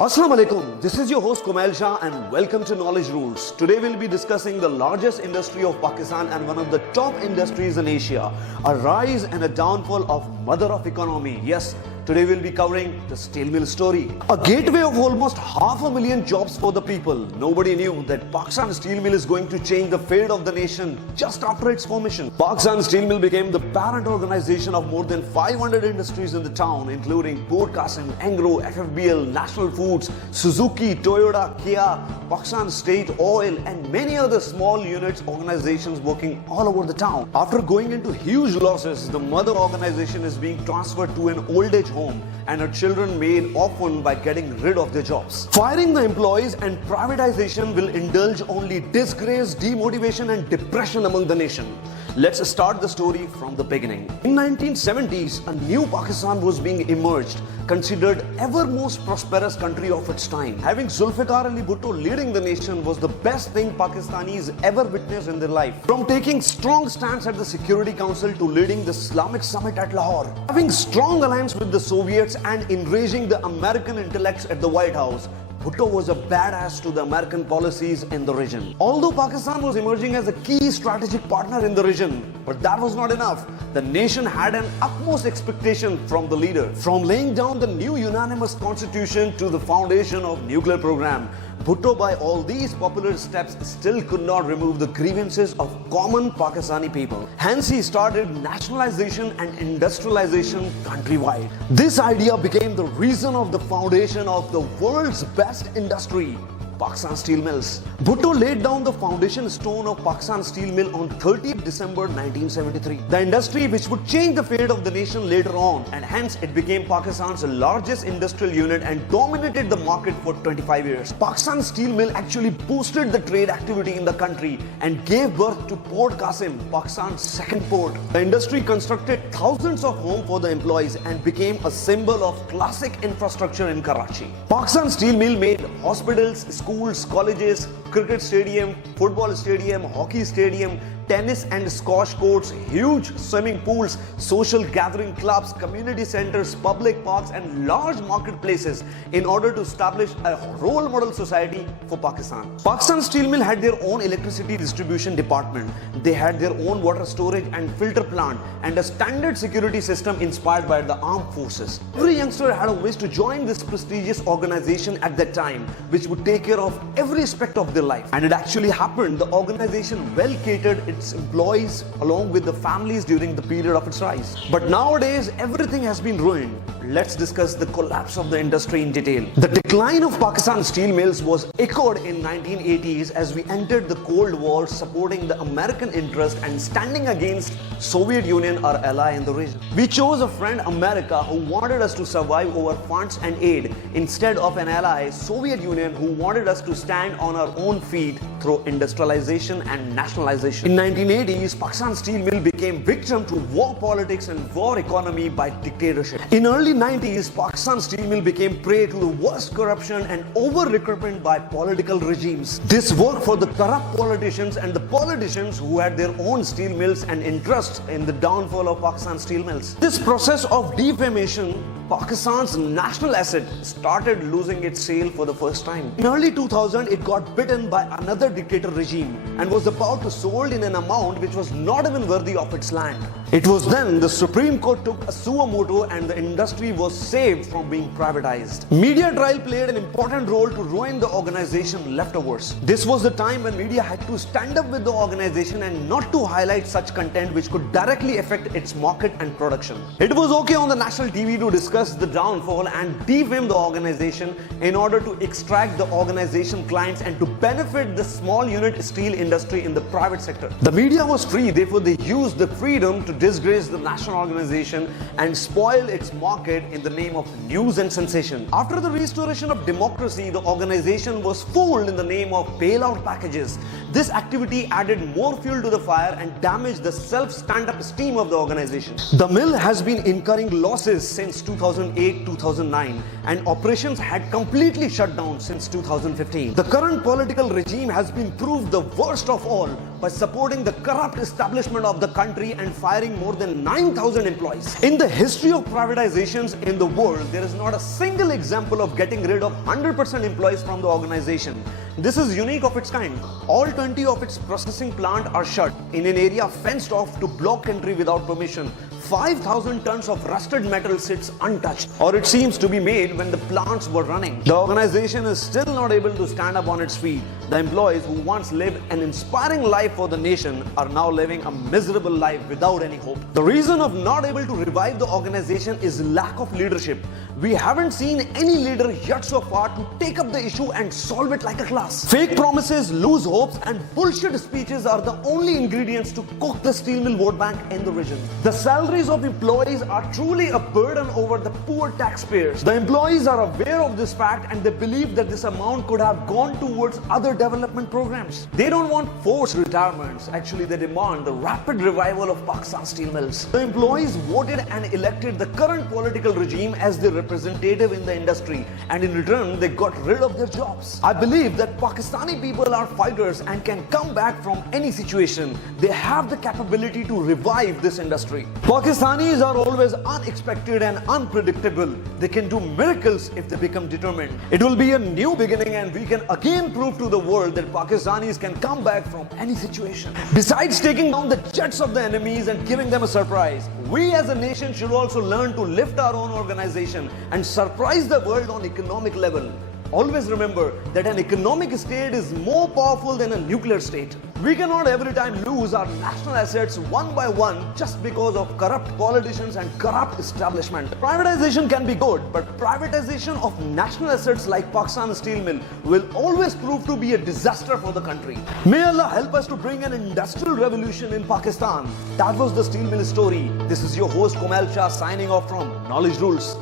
Assalamu alaikum. This is your host Kumail Shah and welcome to Knowledge Rules. Today we'll be discussing the largest industry of Pakistan and one of the top industries in Asia. A rise and a downfall of mother of economy. Yes, today we'll be covering the steel mill story. A gateway of almost 500,000 jobs for the people. Nobody knew that Pakistan Steel Mill is going to change the fate of the nation just after its formation. Pakistan Steel Mill became the parent organization of more than 500 industries in the town, including Port Qasim, Engro, FFBL, National Foods, Suzuki, Toyota, Kia, Pakistan State Oil, and many other small units organizations working all over the town. After going into huge losses, the mother organization is being transferred to an old age home and her children made orphan by getting rid of their jobs. Firing the employees and privatization will indulge only disgrace, demotivation and depression among the nation. Let's start the story from the beginning. In 1970s, a new Pakistan was being emerged, considered ever most prosperous country of its time. Having Zulfikar Ali Bhutto leading the nation was the best thing Pakistanis ever witnessed in their life. From taking strong stance at the Security Council to leading the Islamic Summit at Lahore, having strong alliance with the Soviets and enraging the American intellects at the White House, Bhutto was a badass to the American policies in the region. Although Pakistan was emerging as a key strategic partner in the region, but that was not enough. The nation had an utmost expectation from the leader. From laying down the new unanimous constitution to the foundation of nuclear program, Bhutto, by all these popular steps, still could not remove the grievances of common Pakistani people. Hence, he started nationalization and industrialization countrywide. This idea became the reason of the foundation of the world's best industry, Pakistan Steel Mills. Bhutto laid down the foundation stone of Pakistan Steel Mill on 30th December 1973. The industry which would change the fate of the nation later on, and hence it became Pakistan's largest industrial unit and dominated the market for 25 years. Pakistan Steel Mill actually boosted the trade activity in the country and gave birth to Port Qasim, Pakistan's second port. The industry constructed thousands of homes for the employees and became a symbol of classic infrastructure in Karachi. Pakistan Steel Mill made hospitals, schools, colleges, cricket stadium, football stadium, hockey stadium, tennis and squash courts, huge swimming pools, social gathering clubs, community centers, public parks and large marketplaces in order to establish a role model society for Pakistan. Pakistan Steel Mill had their own electricity distribution department. They had their own water storage and filter plant and a standard security system inspired by the armed forces. Every youngster had a wish to join this prestigious organization at that time, which would take care of every aspect of their life. And it actually happened. The organization well catered its employees along with the families during the period of its rise. But nowadays, everything has been ruined. Let's discuss the collapse of the industry in detail. The decline of Pakistan Steel Mills was echoed in 1980s as we entered the Cold War, supporting the American interest and standing against Soviet Union, our ally in the region. We chose a friend, America, who wanted us to survive over funds and aid, instead of an ally, Soviet Union, who wanted us to stand on our own feet through industrialization and nationalization. In 1980s, Pakistan Steel Mill became victim to war politics and war economy by dictatorship. In early 90s, Pakistan Steel Mill became prey to the worst corruption and over-recruitment by political regimes. This worked for the corrupt politicians and the politicians who had their own steel mills and interests in the downfall of Pakistan Steel Mills. This process of defamation, Pakistan's national asset, started losing its sale for the first time. In early 2000, it got bitten by another dictator regime and was about to sold in an amount which was not even worthy of its land. It was then the Supreme Court took a suo motu and the industry was saved from being privatized. Media trial played an important role to ruin the organization leftovers. This was the time when media had to stand up with the organization and not to highlight such content which could directly affect its market and production. It was okay on the national TV to discuss the downfall and defame the organization in order to extract the organization clients and to benefit the small unit steel industry in the private sector. The media was free, therefore they used the freedom to disgrace the national organization and spoil its market in the name of news and sensation. After the restoration of democracy, the organization was fooled in the name of bailout packages. This activity added more fuel to the fire and damaged the self-stand-up esteem of the organization. The mill has been incurring losses since 2008-2009 and operations had completely shut down since 2015. The current political regime has been proved the worst of all by supporting the corrupt establishment of the country and firing more than 9,000 employees. In the history of privatizations in the world, there is not a single example of getting rid of 100% employees from the organization. This is unique of its kind. All 20 of its processing plants are shut in an area fenced off to block entry without permission. 5,000 tons of rusted metal sits untouched, or it seems to be made when the plants were running. The organization is still not able to stand up on its feet. The employees who once lived an inspiring life for the nation are now living a miserable life without any hope. The reason of not able to revive the organization is lack of leadership. We haven't seen any leader yet so far to take up the issue and solve it like a class. Fake promises, loose hopes and bullshit speeches are the only ingredients to cook the steel mill vote bank in the region. The salaries of employees are truly a burden over the poor taxpayers. The employees are aware of this fact and they believe that this amount could have gone towards other development programs. They don't want forced retirements. Actually, they demand the rapid revival of Pakistan steel mills. The employees voted and elected the current political regime as their representative in the industry, and in return they got rid of their jobs. I believe that Pakistani people are fighters and can come back from any situation. They have the capability to revive this industry. Pakistanis are always unexpected and unpredictable. They can do miracles if they become determined. It will be a new beginning and we can again prove to the world that Pakistanis can come back from any situation. Besides taking down the jets of the enemies and giving them a surprise, we as a nation should also learn to lift our own organization and surprise the world on economic level. Always remember that an economic state is more powerful than a nuclear state. We cannot every time lose our national assets one by one just because of corrupt politicians and corrupt establishment. Privatization can be good, but privatization of national assets like Pakistan Steel Mill will always prove to be a disaster for the country. May Allah help us to bring an industrial revolution in Pakistan. That was the Steel Mill story. This is your host Kumail Shah signing off from Knowledge Rules.